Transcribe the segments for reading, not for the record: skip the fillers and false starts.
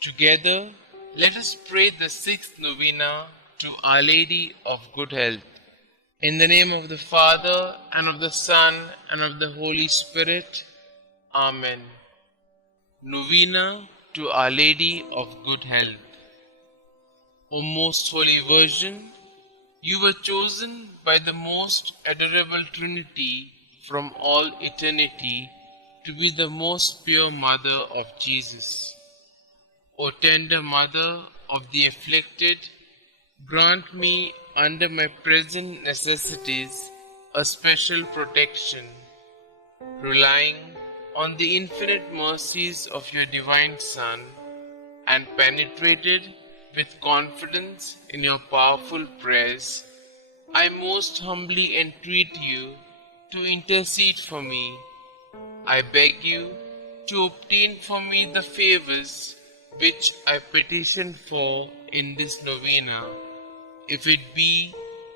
Together, let us pray the sixth novena to Our Lady of Good Health. In the name of the Father, and of the Son, and of the Holy Spirit. Amen. Novena to Our Lady of Good Health. O most Holy Virgin, you were chosen by the most adorable Trinity from all eternity to be the most pure Mother of Jesus. O tender Mother of the afflicted, grant me under my present necessities a special protection, relying on the infinite mercies of your divine Son, and penetrated with confidence in your powerful prayers, I most humbly entreat you to intercede for me. I beg you to obtain for me the favors which I petition for in this novena, if it be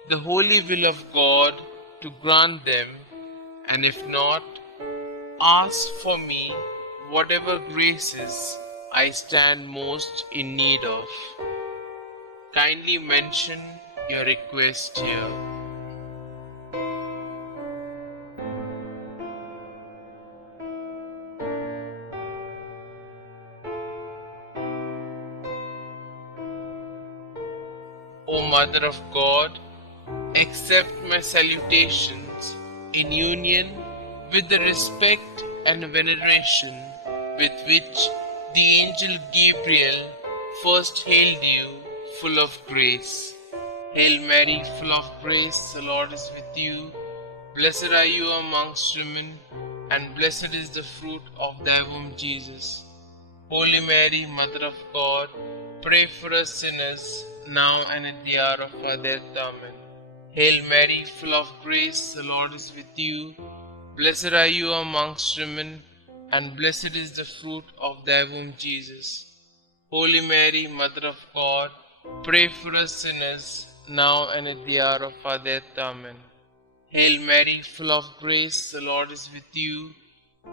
the holy will of God to grant them, and if not, ask for me whatever graces I stand most in need of. Kindly mention your request here. O Mother of God, accept my salutations in union with the respect and veneration with which the angel Gabriel first hailed you, full of grace. Hail Mary, full of grace, the Lord is with you. Blessed are you amongst women, and blessed is the fruit of thy womb, Jesus. Holy Mary, Mother of God, pray for us sinners, now and at the hour of our death. Amen. Hail Mary, full of grace, the Lord is with you. Blessed are you amongst women, and blessed is the fruit of thy womb, Jesus. Holy Mary, Mother of God, pray for us sinners, now and at the hour of our death. Amen. Hail Mary, full of grace, the Lord is with you.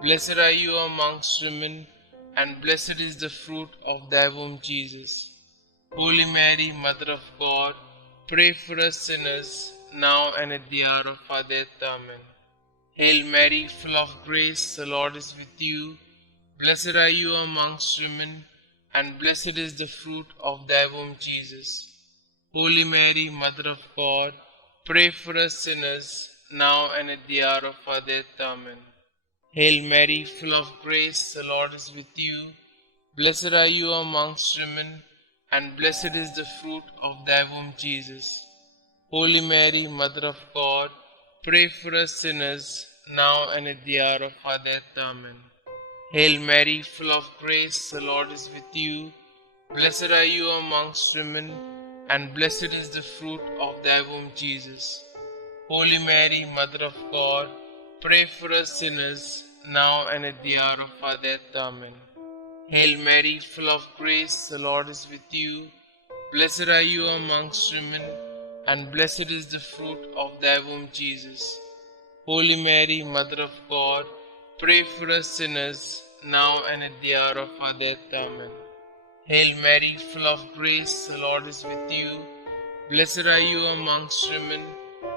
Blessed are you amongst women, and blessed is the fruit of thy womb, Jesus. Holy Mary, Mother of God, pray for us sinners, now and at the hour of our death. Amen. Hail Mary, full of grace, the Lord is with you. Blessed are you amongst women, and blessed is the fruit of thy womb, Jesus. Holy Mary, Mother of God, pray for us sinners, now and at the hour of our death. Amen. Hail Mary, full of grace, the Lord is with you. Blessed are you amongst women, and blessed is the fruit of thy womb, Jesus. Holy Mary, Mother of God, pray for us sinners, now and at the hour of our death. Amen. Hail Mary, full of grace, the Lord is with you. Blessed are you amongst women, and blessed is the fruit of thy womb, Jesus. Holy Mary, Mother of God, pray for us sinners, now and at the hour of our death. Amen. Hail Mary, full of grace, the Lord is with you. Blessed are you amongst women, and blessed is the fruit of thy womb, Jesus. Holy Mary, Mother of God, pray for us sinners, now and at the hour of our death. Amen. Hail Mary, full of grace, the Lord is with you. Blessed are you amongst women,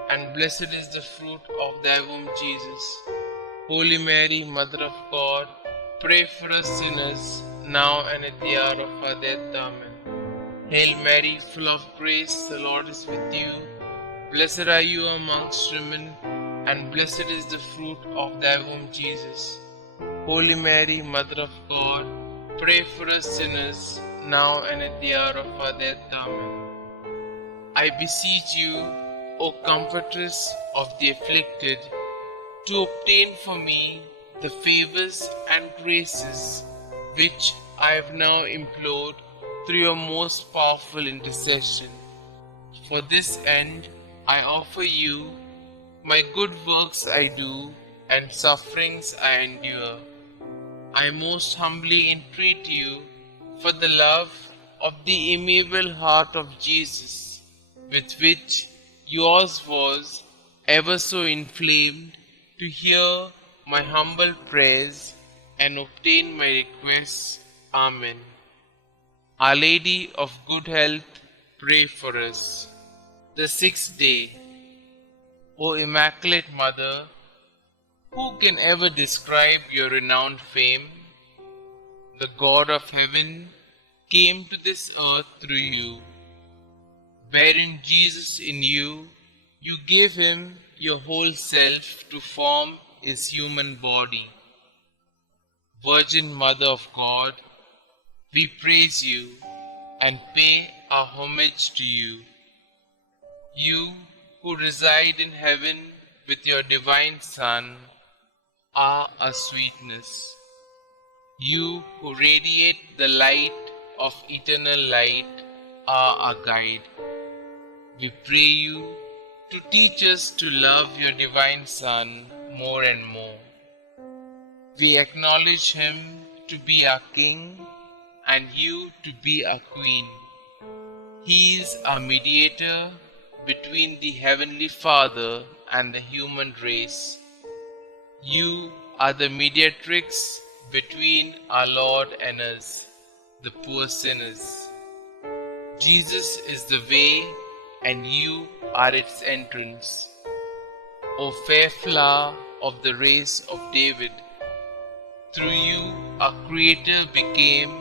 and blessed is the fruit of thy womb, Jesus. Holy Mary, Mother of God, pray for us sinners, now and at the hour of our death. Amen. Hail Mary, full of grace, the Lord is with you. Blessed are you amongst women, and blessed is the fruit of thy womb, Jesus. Holy Mary, Mother of God, pray for us sinners, now and at the hour of our death. Amen. I beseech you, O Comfortress of the afflicted, to obtain for me the favors and graces which I have now implored through your most powerful intercession. For this end, I offer you my good works I do and sufferings I endure. I most humbly entreat you for the love of the amiable heart of Jesus, with which yours was ever so inflamed, to hear my humble prayers and obtain my requests. Amen. Our Lady of Good Health, pray for us. The sixth day. O Immaculate Mother, who can ever describe your renowned fame? The God of heaven came to this earth through you. Wherein Jesus in you, you gave him your whole self to form his human body. Virgin Mother of God, we praise you and pay our homage to you. You who reside in heaven with your divine Son are a sweetness. You who radiate the light of eternal light are our guide. We pray you to teach us to love your divine Son more and more. We acknowledge him to be our King and you to be our Queen. He is our mediator between the Heavenly Father and the human race. You are the mediatrix between our Lord and us, the poor sinners. Jesus is the way and you are its entrance. O fair flower of the race of David, through you our Creator became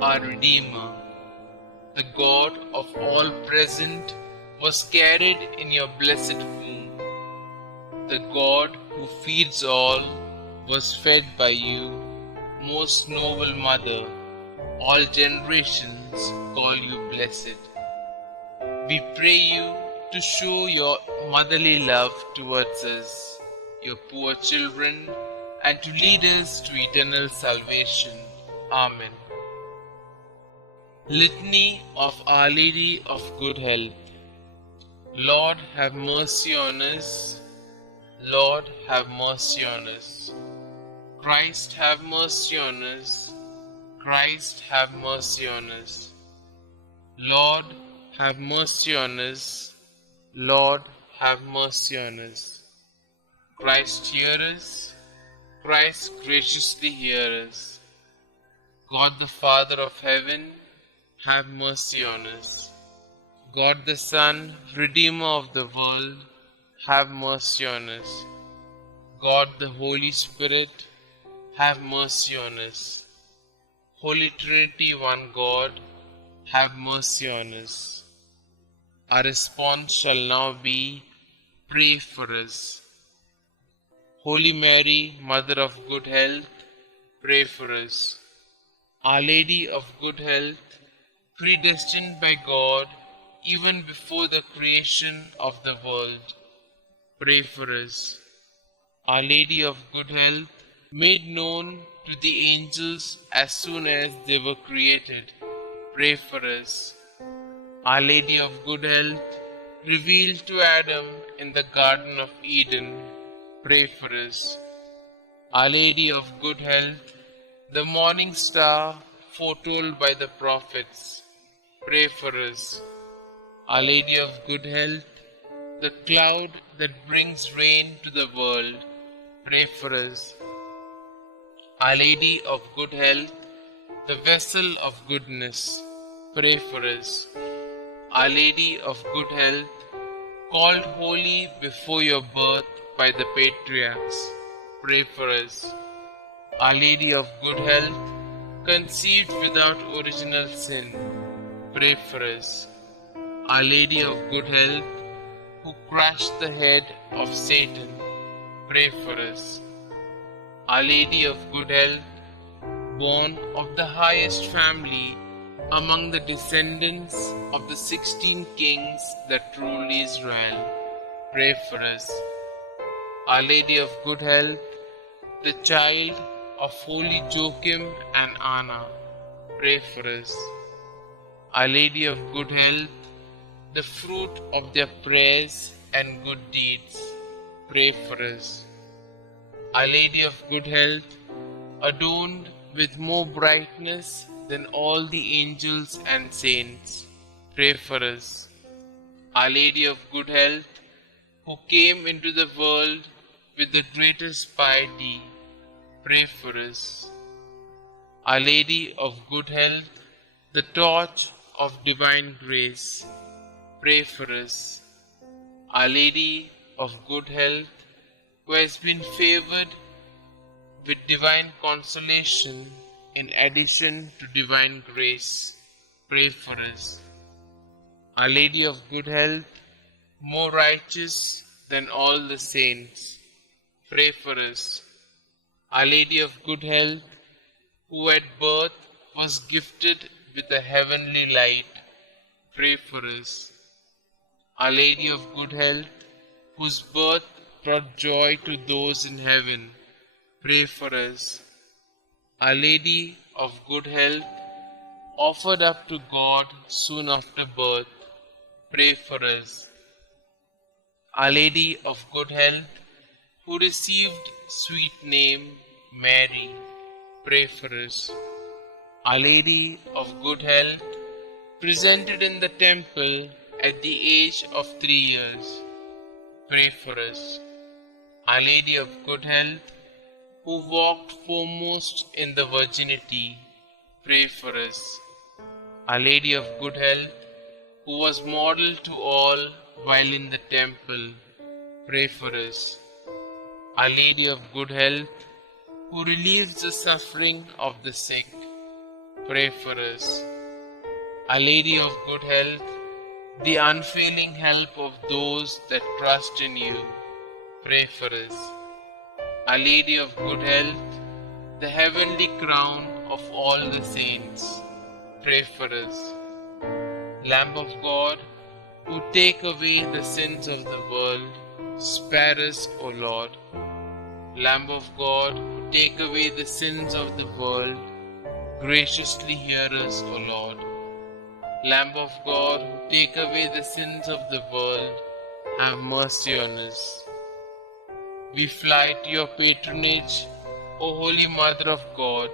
our Redeemer. The God of all present was carried in your blessed womb. The God who feeds all was fed by you, most noble Mother. All generations call you blessed. We pray you to show your motherly love towards us, your poor children, and to lead us to eternal salvation. Amen. Litany of Our Lady of Good Health. Lord, have mercy on us. Lord, have mercy on us. Christ, have mercy on us. Christ, have mercy on us. Lord, have mercy on us. Lord, have mercy on us. Christ, hear us. Christ, graciously hear us. God the Father of heaven, have mercy on us. God the Son, Redeemer of the world, have mercy on us. God the Holy Spirit, have mercy on us. Holy Trinity, one God, have mercy on us. Our response shall now be, pray for us. Holy Mary, Mother of Good Health, pray for us. Our Lady of Good Health, predestined by God even before the creation of the world, pray for us. Our Lady of Good Health, made known to the angels as soon as they were created, pray for us. Our Lady of Good Health, revealed to Adam in the Garden of Eden, pray for us. Our Lady of Good Health, the morning star foretold by the prophets, pray for us. Our Lady of Good Health, the cloud that brings rain to the world, pray for us. Our Lady of Good Health, the vessel of goodness, pray for us. Our Lady of Good Health, called holy before your birth by the patriarchs, pray for us. Our Lady of Good Health, conceived without original sin, pray for us. Our Lady of Good Health, who crushed the head of Satan, pray for us. Our Lady of Good Health, born of the highest family among the descendants of the 16 kings that ruled Israel, pray for us. Our Lady of Good Health, the child of holy Joachim and Anna, pray for us. Our Lady of Good Health, the fruit of their prayers and good deeds, pray for us. Our Lady of Good Health, adorned with more brightness than all the angels and saints, pray for us. Our Lady of Good Health, who came into the world with the greatest piety, pray for us. Our Lady of Good Health, the torch of divine grace, pray for us. Our Lady of Good Health, who has been favored with divine consolation in addition to divine grace, pray for us. Our Lady of Good Health, more righteous than all the saints, pray for us. Our Lady of Good Health, who at birth was gifted with a heavenly light, pray for us. Our Lady of Good Health, whose birth brought joy to those in heaven, pray for us. Our Lady of Good Health, offered up to God soon after birth, pray for us. Our Lady of Good Health, who received sweet name Mary, pray for us. Our Lady of Good Health, presented in the temple at the age of 3 years, pray for us. Our Lady of Good Health, who walked foremost in the virginity, pray for us. Our Lady of Good Health, who was model to all while in the temple, pray for us. Our Lady of Good Health, who relieves the suffering of the sick, pray for us. Our Lady of Good Health, the unfailing help of those that trust in you, pray for us. Our Lady of Good Health, the heavenly crown of all the saints, pray for us. Lamb of God, who take away the sins of the world, spare us, O Lord. Lamb of God, who take away the sins of the world, graciously hear us, O Lord. Lamb of God, who take away the sins of the world, have mercy on us. We fly to your patronage, O Holy Mother of God.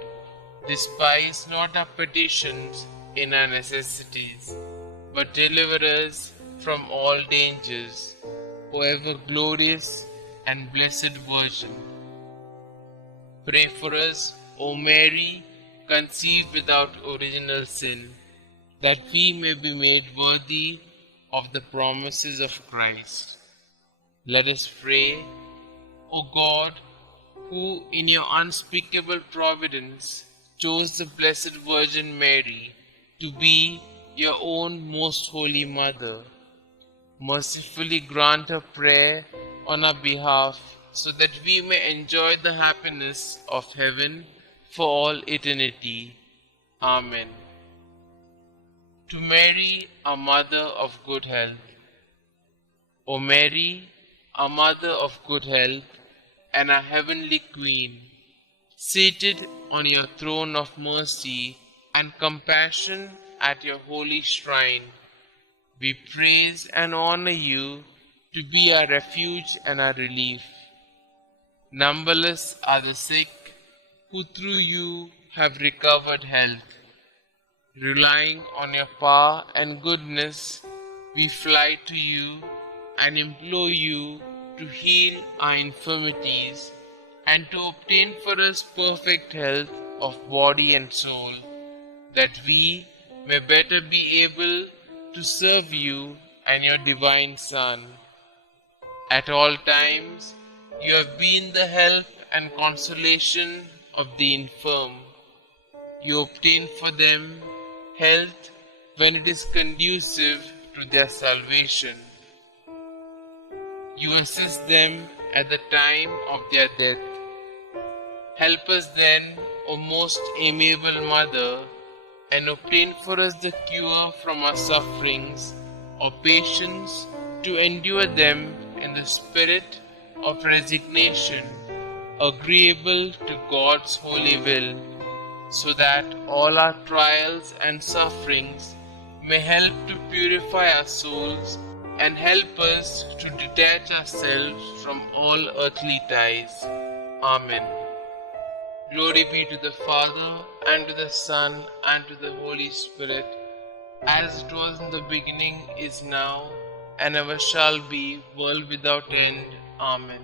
Despise not our petitions in our necessities, but deliver us from all dangers, O ever glorious and blessed Virgin. Pray for us, O Mary, conceived without original sin, that we may be made worthy of the promises of Christ. Let us pray. O God, who in your unspeakable providence chose the Blessed Virgin Mary to be your own most holy mother, mercifully grant her prayer on our behalf, so that we may enjoy the happiness of heaven for all eternity. Amen. To Mary, our Mother of Good Health. O Mary, our Mother of Good Health, and our Heavenly Queen, seated on your throne of mercy and compassion at your holy shrine, we praise and honor you to be our refuge and our relief. Numberless are the sick who through you have recovered health. Relying on your power and goodness, we fly to you and implore you to heal our infirmities and to obtain for us perfect health of body and soul, that we may better be able to serve you and your divine Son. At all times, you have been the help and consolation of the infirm. You obtain for them health when it is conducive to their salvation. You assist them at the time of their death. Help us then, O most amiable Mother, and obtain for us the cure from our sufferings, or patience to endure them in the spirit of resignation, agreeable to God's holy will, so that all our trials and sufferings may help to purify our souls and help us to detach ourselves from all earthly ties. Amen. Glory be to the Father, and to the Son, and to the Holy Spirit, as it was in the beginning, is now, and ever shall be, world without end. Amen.